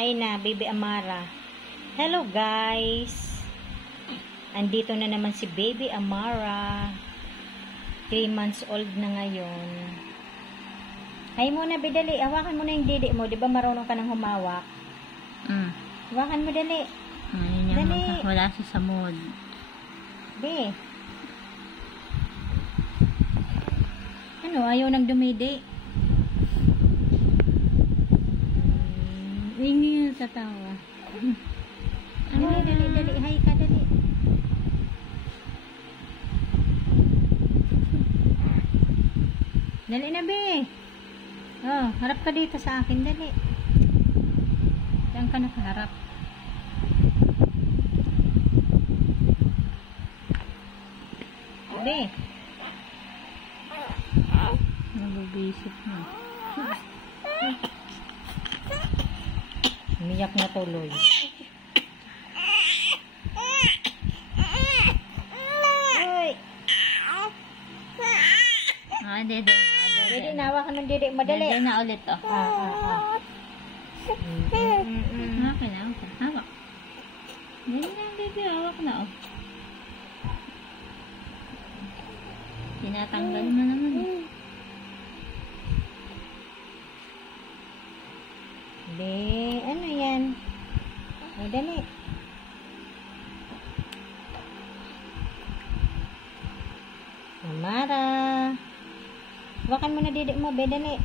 Ay na, Baby Amara. Hello guys. Andito na naman si Baby Amara. 3 months old na ngayon. Hay muna, bidali. Hawakan mo na yung didi mo. Di ba marunong ka nang humawak? Hawakan mo, dali. Ayun Dali. Wala siya sa mood. Be. Ano, ayaw nang dumidi. Ingin sa tawa. Ano, dali. Hay ka, dali. Dali na, be. Oh, harap ka dito sa akin, dali. Saan ka nakaharap? Be. Nabubisip na. Umiyak na tuloy. Uy. Dede. Dede, nawakan ng dede. Madali. Dede na ulit, oh. Okay na, okay. Hawak. Dede na, dede. Hawak na, oh. Tinatanggal mo naman, eh. Be, ano yan? Ay, dali. Amara. Hawakan mo na dede mo, be, dali.